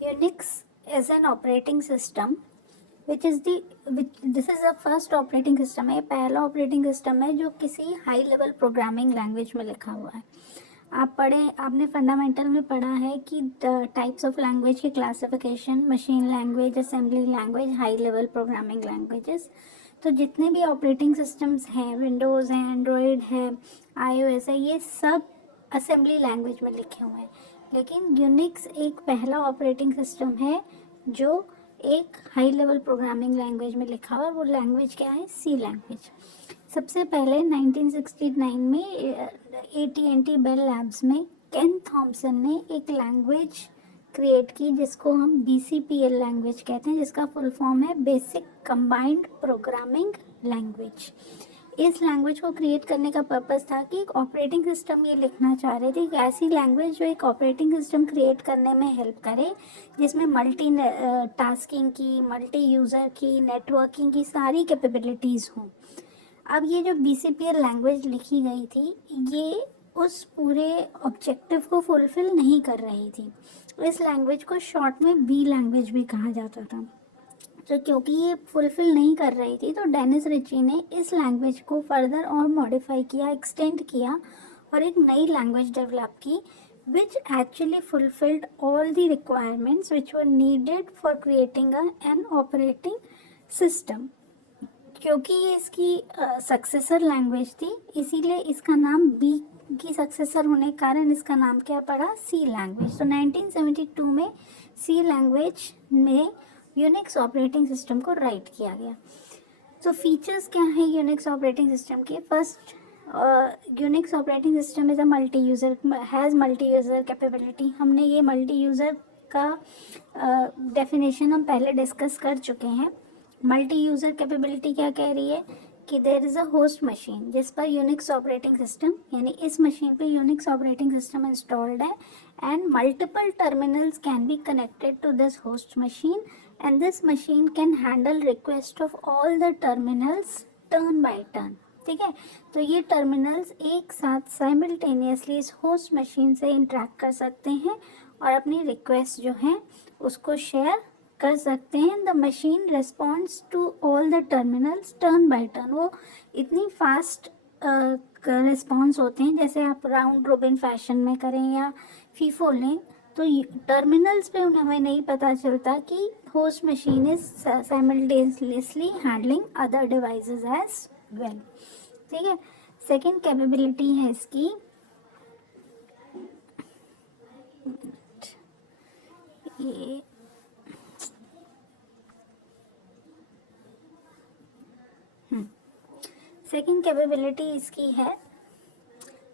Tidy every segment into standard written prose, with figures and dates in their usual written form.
Unix is an operating system this is the first operating system है, पहला operating system है जो किसी हाई लेवल प्रोग्रामिंग लैंग्वेज में लिखा हुआ है। आपने फंडामेंटल में पढ़ा है कि टाइप्स ऑफ लैंग्वेज की classification, machine language, assembly language, high level programming languages. तो जितने भी ऑपरेटिंग सिस्टम्स हैं, विंडोज़ हैं, एंड्रॉयड है, iOS है, ये सब असेंबली लैंग्वेज में लिखे हुए हैं। लेकिन यूनिक्स एक पहला ऑपरेटिंग सिस्टम है जो एक हाई लेवल प्रोग्रामिंग लैंग्वेज में लिखा हुआ है। वो लैंग्वेज क्या है? सी लैंग्वेज। सबसे पहले 1969 में AT&T बेल लैब्स में केन थॉमसन ने एक लैंग्वेज क्रिएट की जिसको हम BCPL लैंग्वेज कहते हैं, जिसका फुल फॉर्म है बेसिक कंबाइंड प्रोग्रामिंग लैंग्वेज। इस लैंग्वेज को क्रिएट करने का पर्पस था कि एक ऑपरेटिंग सिस्टम ये लिखना चाह रहे थे कि ऐसी लैंग्वेज जो एक ऑपरेटिंग सिस्टम क्रिएट करने में हेल्प करे, जिसमें मल्टी टास्किंग की, मल्टी यूज़र की, नेटवर्किंग की सारी कैपेबिलिटीज़ हों। अब ये जो BCPL लैंग्वेज लिखी गई थी, ये उस पूरे ऑब्जेक्टिव को फुलफिल नहीं कर रही थी। इस लैंग्वेज को शॉर्ट में B लैंग्वेज भी कहा जाता था। तो क्योंकि ये फुलफिल नहीं कर रही थी, तो डेनिस रिची ने इस लैंग्वेज को फर्दर और मॉडिफाई किया, एक्सटेंड किया और एक नई लैंग्वेज डेवलप की which actually fulfilled all the requirements which were needed for creating an operating system। क्योंकि ये इसकी सक्सेसर लैंग्वेज थी, इसीलिए इसका नाम बी की सक्सेसर होने के कारण इसका नाम क्या पड़ा? सी लैंग्वेज। तो 1972 में सी लैंग्वेज में यूनिक्स ऑपरेटिंग सिस्टम को राइट किया गया। तो फीचर्स क्या हैं यूनिक्स ऑपरेटिंग सिस्टम के? First, Unix operating system is a multi user, has multi user capability. हमने ये मल्टी यूज़र का डेफिनेशन हम पहले डिस्कस कर चुके हैं। मल्टी यूज़र कैपेबिलिटी क्या कह रही है कि there is a host machine जिस पर यूनिक्स ऑपरेटिंग सिस्टम, यानी इस मशीन पे यूनिक्स ऑपरेटिंग सिस्टम इंस्टॉल्ड है, and multiple terminals can be connected to this host machine and this machine can handle request of all the terminals turn by turn. ठीक है, तो ये terminals एक साथ साइमल्टेनियसली इस होस्ट मशीन से interact कर सकते हैं और अपनी रिक्वेस्ट जो है उसको शेयर कर सकते हैं। The machine responds to all the terminals turn by turn. वो इतनी फास्ट रिस्पॉन्स होते हैं, जैसे आप राउंड रोबिन फैशन में करें या फीफो लें, तो टर्मिनल्स पे हमें नहीं पता चलता कि host machine is simultaneously handling other devices as well. ठीक है, सेकेंड कैपेबिलिटी है इसकी ये सेकेंड कैपेबिलिटी इसकी है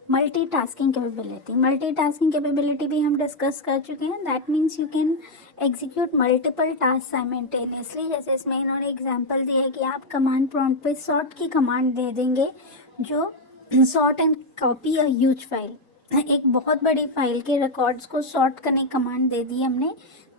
मल्टीटास्किंग कैपेबिलिटी। मल्टीटास्किंग कैपेबिलिटी भी हम डिस्कस कर चुके हैं। That means you can execute multiple task simultaneously. जैसे इसमें इन्होंने एग्जांपल दिया है कि आप कमांड प्रॉम्प्ट पे सॉर्ट की कमांड दे देंगे जो sort and copy a huge file, एक बहुत बड़ी फाइल के रिकॉर्ड्स को सॉर्ट करने की कमांड दे दी हमने।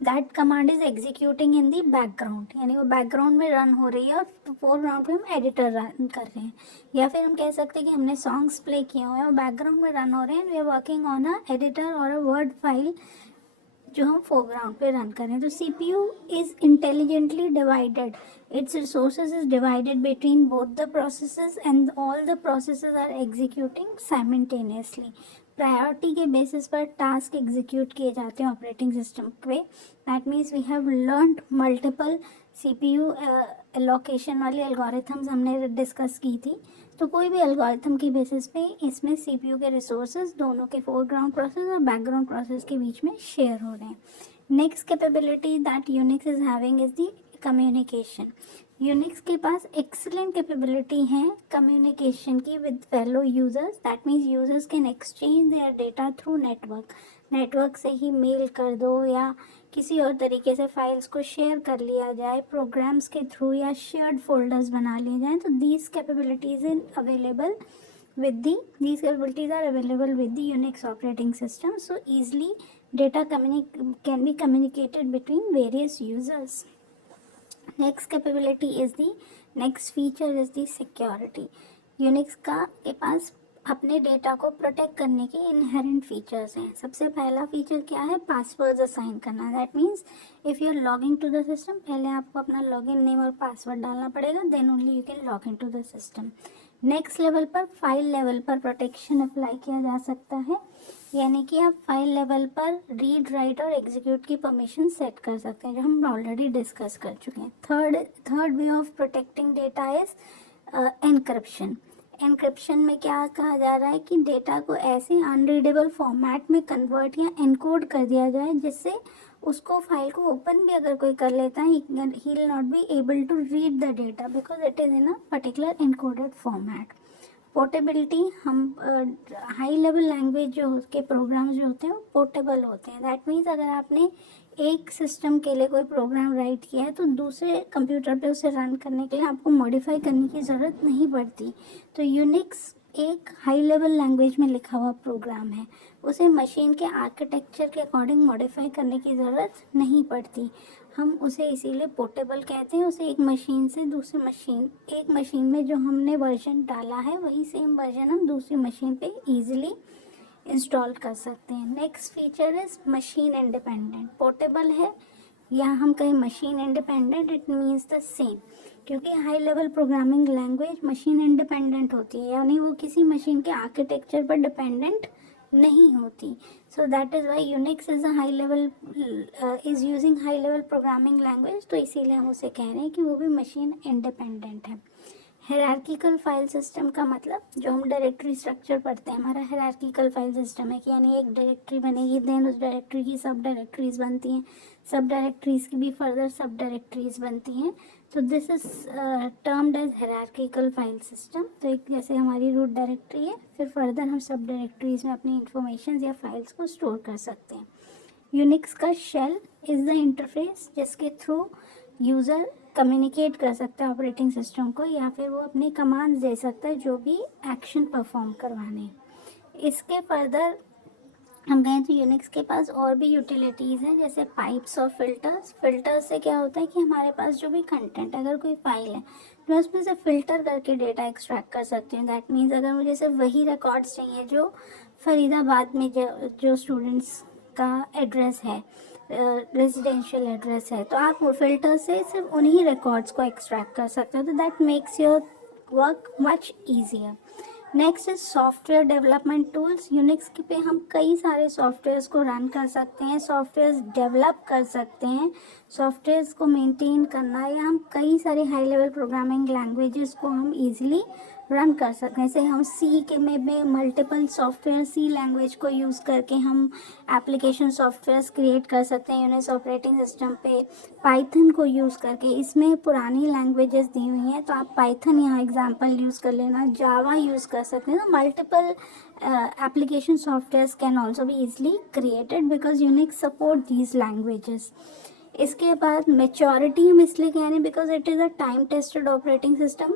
That command is executing in the background, यानी वो बैकग्राउंड में रन हो रही है और फोरग्राउंड पे हम एडिटर रन कर रहे हैं। या फिर हम कह सकते हैं कि हमने सॉन्ग्स प्ले किए हुए हैं और बैकग्राउंड में रन हो रहे हैं, we are working on a editor और अ वर्ड फाइल जो हम फोरग्राउंड पे रन करें। तो CPU is intelligently divided, its resources is divided between both the processes and all the processes are executing simultaneously. Priority के basis पर task execute किए जाते हैं ऑपरेटिंग सिस्टम पे। That means we have learned multiple CPU allocation वाली algorithms हमने discuss की थी। तो कोई भी एल्गोरिथम की बेसिस पे इसमें CPU के रिसोर्सेज दोनों के फोरग्राउंड प्रोसेस और बैकग्राउंड प्रोसेस के बीच में शेयर हो रहे हैं। Next capability that Unix is having is the communication. Unix के पास एक्सीलेंट कैपेबिलिटी है कम्युनिकेशन की with fellow users. That means users can exchange there data through network. Network से ही मेल कर दो या किसी और तरीके से फाइल्स को शेयर कर लिया जाए, प्रोग्राम्स के थ्रू या शेयर्ड फोल्डर्स बना लिए जाएं। तो these capabilities are available with the Unix operating system. So easily data can be communicated between various users. Next feature is the security. Unix का के पास अपने डेटा को प्रोटेक्ट करने के इनहेरेंट फीचर्स हैं। सबसे पहला फीचर क्या है, पासवर्ड्स असाइन करना। That means if you are logging to the system, पहले आपको अपना लॉगिन नेम और पासवर्ड डालना पड़ेगा, then only you can log in to the system. Next level पर फाइल लेवल पर प्रोटेक्शन अप्लाई किया जा सकता है, यानी कि आप फाइल लेवल पर रीड राइट और एग्जीक्यूट की परमिशन सेट कर सकते हैं, जो हम ऑलरेडी डिस्कस कर चुके हैं। Third way of protecting data is encryption. Encryption में क्या कहा जा रहा है कि डेटा को ऐसे अनरीडेबल फॉर्मेट में कन्वर्ट या एनकोड कर दिया जाए जिससे उसको फाइल को ओपन भी अगर कोई कर लेता है, he will not be able to read the data because it is in a particular encoded format. Portability, हम हाई लेवल लैंग्वेज जो के प्रोग्राम्स जो होते हैं वो पोर्टेबल होते हैं। दैट मीन्स अगर आपने एक सिस्टम के लिए कोई प्रोग्राम राइट किया है तो दूसरे कंप्यूटर पे उसे रन करने के लिए आपको मॉडिफाई करने की ज़रूरत नहीं पड़ती। तो यूनिक्स एक हाई लेवल लैंग्वेज में लिखा हुआ प्रोग्राम है, उसे मशीन के आर्किटेक्चर के अकॉर्डिंग मॉडिफाई करने की ज़रूरत नहीं पड़ती। हम उसे इसीलिए पोर्टेबल कहते हैं। उसे एक मशीन से दूसरी मशीन, एक मशीन में जो हमने वर्जन डाला है वही सेम वर्जन हम दूसरी मशीन पे इजीली इंस्टॉल कर सकते हैं। Next feature is machine independent. Portable है या हम कहें machine independent, it means the same, क्योंकि high level programming language machine independent होती है, यानी वो किसी मशीन के आर्किटेक्चर पर डिपेंडेंट नहीं होती। So that is why Unix is a high level is using high level programming language. तो इसीलिए हम उसे कह रहे हैं कि वो भी मशीन इंडिपेंडेंट है। हायरार्किकल फाइल सिस्टम का मतलब, जो हम डायरेक्टरी स्ट्रक्चर पढ़ते हैं, हमारा हायरार्किकल फाइल सिस्टम है कि यानी एक डायरेक्टरी बनेगी, देन उस डायरेक्टरी की सब डायरेक्टरीज बनती हैं, सब डायरेक्टरीज की भी फर्दर सब डायरेक्टरीज बनती हैं। तो this is termed as hierarchical file system. तो एक जैसे हमारी रूट डायरेक्टरी है, फिर फर्दर हम सब डायरेक्टरीज में अपनी इंफॉर्मेशन या फाइल्स को स्टोर कर सकते हैं। यूनिक्स का शेल इज़ द इंटरफेस जिसके थ्रू यूज़र कम्युनिकेट कर सकता है ऑपरेटिंग सिस्टम को, या फिर वो अपने कमांड्स दे सकता है जो भी एक्शन परफॉर्म करवाने। इसके फर्दर हम कहें तो यूनिक्स के पास और भी यूटिलिटीज़ हैं, जैसे पाइप्स और फिल्टर्स। फिल्टर्स से क्या होता है कि हमारे पास जो भी कंटेंट, अगर कोई फाइल है तो मैं उसमें से फ़िल्टर करके डेटा एक्सट्रैक्ट कर सकती हूँ। दैट मीन्स अगर मुझे सिर्फ वही रिकॉर्ड्स चाहिए जो फरीदाबाद में जो स्टूडेंट्स का एड्रेस है, रेजिडेंशियल एड्रेस है, तो आप वो फिल्टर से सिर्फ उन्हीं रिकॉर्ड्स को एक्सट्रैक्ट कर सकते हो। तो that makes your work much easier. Next is software development tools. Unix पे हम कई सारे सॉफ्टवेयर्स को रन कर सकते हैं, सॉफ्टवेयर्स डेवलप कर सकते हैं, सॉफ्टवेयर्स को मेंटेन करना, या हम कई सारे हाई लेवल प्रोग्रामिंग लैंग्वेजेस को हम इजीली रन कर सकते हैं। जैसे हम सी के में मल्टीपल सॉफ्टवेयर, सी लैंग्वेज को यूज़ करके हम एप्लीकेशन सॉफ्टवेयर्स क्रिएट कर सकते हैं यूनिक्स ऑपरेटिंग सिस्टम पे। पाइथन को यूज़ करके, इसमें पुरानी लैंग्वेजेस दी हुई हैं तो आप पाइथन यहाँ एग्जांपल यूज़ कर लेना, जावा यूज़ कर सकते हैं। तो multiple application softwares can also be easily created because Unix support these languages. इसके बाद मेच्योरिटी हम इसलिए कह रहे हैं because it is a time tested operating system.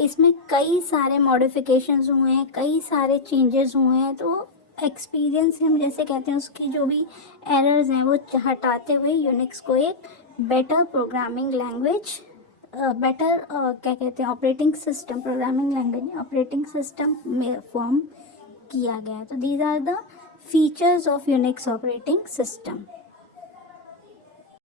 इसमें कई सारे मॉडिफिकेशंस हुए हैं, कई सारे चेंजेस हुए हैं, तो एक्सपीरियंस हम जैसे कहते हैं उसकी जो भी एरर्स हैं वो हटाते हुए यूनिक्स को एक बेटर प्रोग्रामिंग लैंग्वेज, बेटर क्या कहते हैं operating system, programming language operating system में फॉर्म किया गया है। तो these are the features of Unix operating system.